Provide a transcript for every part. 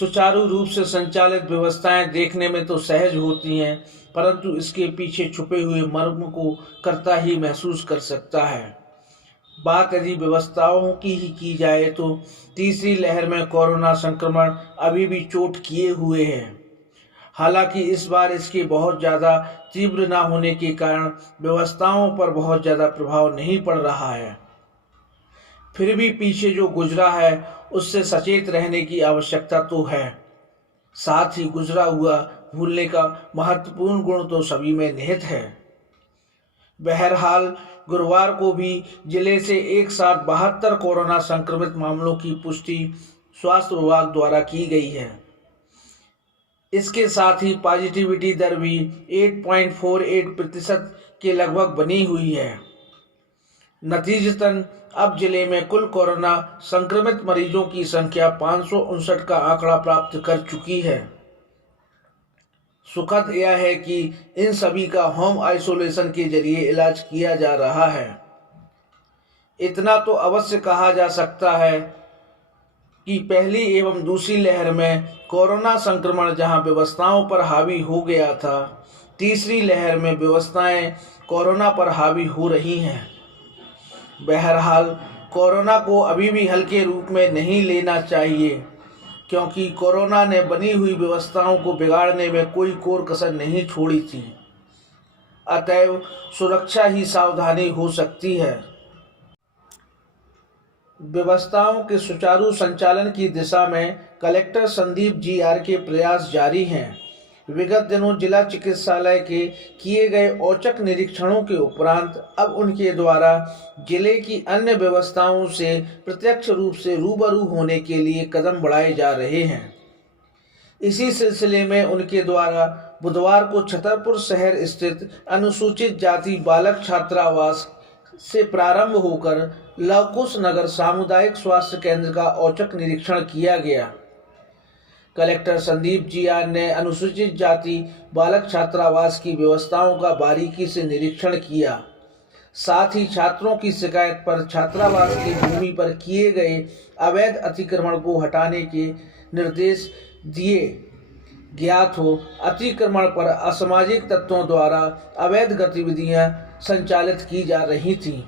सुचारू रूप से संचालित व्यवस्थाएं देखने में तो सहज होती हैं, परंतु इसके पीछे छुपे हुए मर्म को कर्ता ही महसूस कर सकता है। बात यदि व्यवस्थाओं की ही की जाए तो तीसरी लहर में कोरोना संक्रमण अभी भी चोट किए हुए है। हालांकि इस बार इसके बहुत ज़्यादा तीव्र न होने के कारण व्यवस्थाओं पर बहुत ज़्यादा प्रभाव नहीं पड़ रहा है। फिर भी पीछे जो गुजरा है उससे सचेत रहने की आवश्यकता तो है। साथ ही गुजरा हुआ भूलने का महत्वपूर्ण गुण तो सभी में निहित है। बहरहाल गुरुवार को भी जिले से एक साथ 72 कोरोना संक्रमित मामलों की पुष्टि स्वास्थ्य विभाग द्वारा की गई है। इसके साथ ही पॉजिटिविटी दर भी 8.48% के लगभग बनी हुई है। नतीजतन अब जिले में कुल कोरोना संक्रमित मरीजों की संख्या 559 का आंकड़ा प्राप्त कर चुकी है। सुखद यह है कि इन सभी का होम आइसोलेशन के जरिए इलाज किया जा रहा है। इतना तो अवश्य कहा जा सकता है कि पहली एवं दूसरी लहर में कोरोना संक्रमण जहां व्यवस्थाओं पर हावी हो गया था, तीसरी लहर में व्यवस्थाएं कोरोना पर हावी हो रही हैं। बहरहाल कोरोना को अभी भी हल्के रूप में नहीं लेना चाहिए, क्योंकि कोरोना ने बनी हुई व्यवस्थाओं को बिगाड़ने में कोई कोर कसर नहीं छोड़ी थी। अतएव सुरक्षा ही सावधानी हो सकती है। व्यवस्थाओं के सुचारू संचालन की दिशा में कलेक्टर संदीप जी.आर. के प्रयास जारी हैं। विगत दिनों जिला चिकित्सालय के किए गए औचक निरीक्षणों के उपरांत अब उनके द्वारा जिले की अन्य व्यवस्थाओं से प्रत्यक्ष रूप से रूबरू होने के लिए कदम बढ़ाए जा रहे हैं। इसी सिलसिले में उनके द्वारा बुधवार को छतरपुर शहर स्थित अनुसूचित जाति बालक छात्रावास से प्रारंभ होकर लवकुश नगर सामुदायिक स्वास्थ्य केंद्र का औचक निरीक्षण किया गया। Collector Sandeep G.R.. ने अनुसूचित जाति बालक छात्रावास की व्यवस्थाओं का बारीकी से निरीक्षण किया। साथ ही छात्रों की शिकायत पर छात्रावास की भूमि पर किए गए अवैध अतिक्रमण को हटाने के निर्देश दिए। ज्ञात हो अतिक्रमण पर असामाजिक तत्वों द्वारा अवैध गतिविधियां संचालित की जा रही थीं।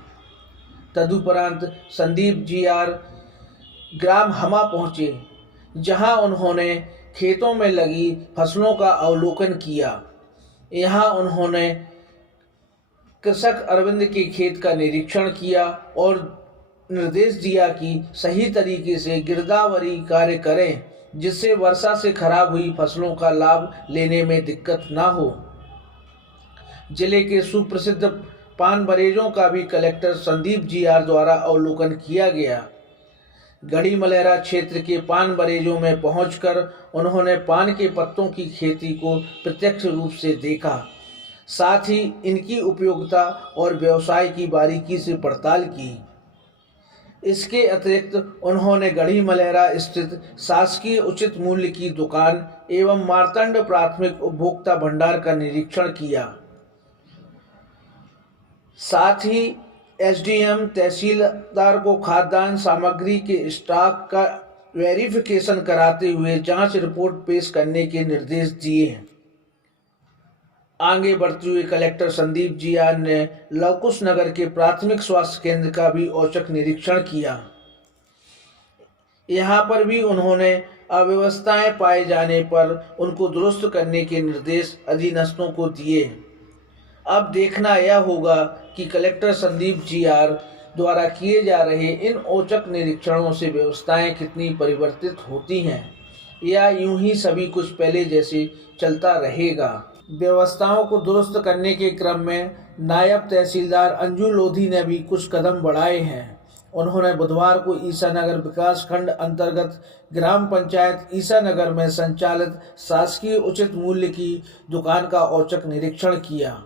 तदुपरांत संदीप जी.आर. ग्राम हमा पहुंचे, जहां उन्होंने खेतों में लगी फसलों का अवलोकन किया। यहां उन्होंने कृषक अरविंद के खेत का निरीक्षण किया और निर्देश दिया कि सही तरीके से गिरदावरी कार्य करें, जिससे वर्षा से खराब हुई फसलों का लाभ लेने में दिक्कत ना हो। जिले के सुप्रसिद्ध पान बरेजों का भी कलेक्टर संदीप जी.आर. द्वारा अवलोकन किया गया। गढ़ी मलेरा क्षेत्र के पान बरेजों में पहुंचकर उन्होंने पान के पत्तों की खेती को प्रत्यक्ष रूप से देखा। साथ ही इनकी उपयोगिता और व्यवसाय की बारीकी से पड़ताल की। इसके अतिरिक्त उन्होंने गढ़ी मलेरा स्थित शासकीय उचित मूल्य की दुकान एवं मार्तंड प्राथमिक उपभोक्ता भंडार का निरीक्षण किया। साथ ही एसडीएम तहसीलदार को खाद्यान्न सामग्री के स्टॉक का वेरिफिकेशन कराते हुए जांच रिपोर्ट पेश करने के निर्देश दिए। आगे बढ़ते हुए कलेक्टर संदीप जी.आर. ने लवकुश नगर के प्राथमिक स्वास्थ्य केंद्र का भी औचक निरीक्षण किया। यहाँ पर भी उन्होंने अव्यवस्थाएं पाए जाने पर उनको दुरुस्त करने के निर्देश अधीनस्थों को दिए। अब देखना यह होगा कि कलेक्टर संदीप जी.आर. द्वारा किए जा रहे इन औचक निरीक्षणों से व्यवस्थाएं कितनी परिवर्तित होती हैं, या यूं ही सभी कुछ पहले जैसे चलता रहेगा। व्यवस्थाओं को दुरुस्त करने के क्रम में नायब तहसीलदार अंजू लोधी ने भी कुछ कदम बढ़ाए हैं। उन्होंने बुधवार को ईसानगर विकास खंड अंतर्गत ग्राम पंचायत ईसानगर में संचालित शासकीय उचित मूल्य की दुकान का औचक निरीक्षण किया।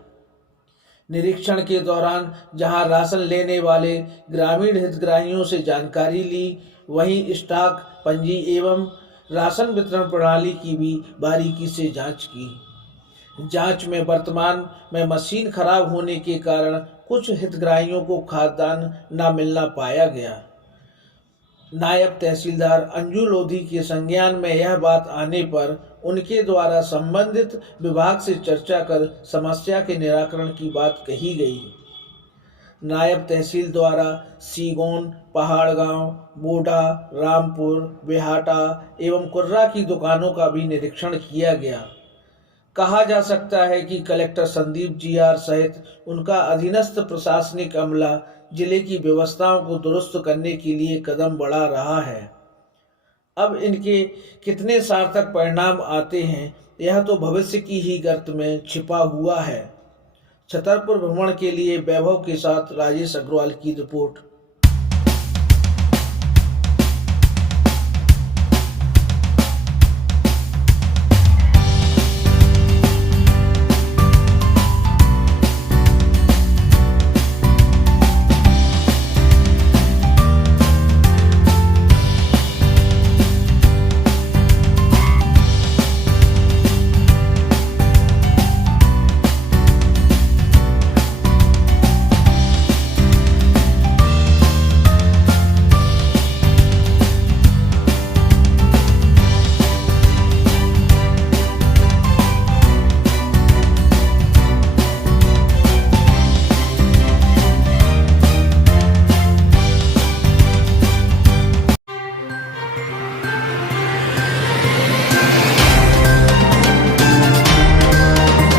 निरीक्षण के दौरान जहां राशन लेने वाले ग्रामीण हितग्राहियों से जानकारी ली, वहीं स्टॉक पंजी एवं राशन वितरण प्रणाली की भी बारीकी से जांच की। जांच में वर्तमान में मशीन खराब होने के कारण कुछ हितग्राहियों को खाद्यान्न न मिलना पाया गया। नायब तहसीलदार अंजू लोधी के संज्ञान में यह बात आने पर उनके द्वारा संबंधित विभाग से चर्चा कर समस्या के निराकरण की बात कही गई। नायब तहसील द्वारा सीगोन, पहाड़गांव, बूढ़ा, रामपुर, बिहाटा एवं कुर्रा की दुकानों का भी निरीक्षण किया गया। कहा जा सकता है कि कलेक्टर संदीप जी.आर. सहित उनका अधीनस्थ प्रशासनिक अमला जिले की व्यवस्थाओं को दुरुस्त करने के लिए कदम बढ़ा रहा है। अब इनके कितने सार्थक परिणाम आते हैं, यह तो भविष्य की ही गर्त में छिपा हुआ है। छतरपुर भ्रमण के लिए वैभव के साथ राजेश अग्रवाल की रिपोर्ट।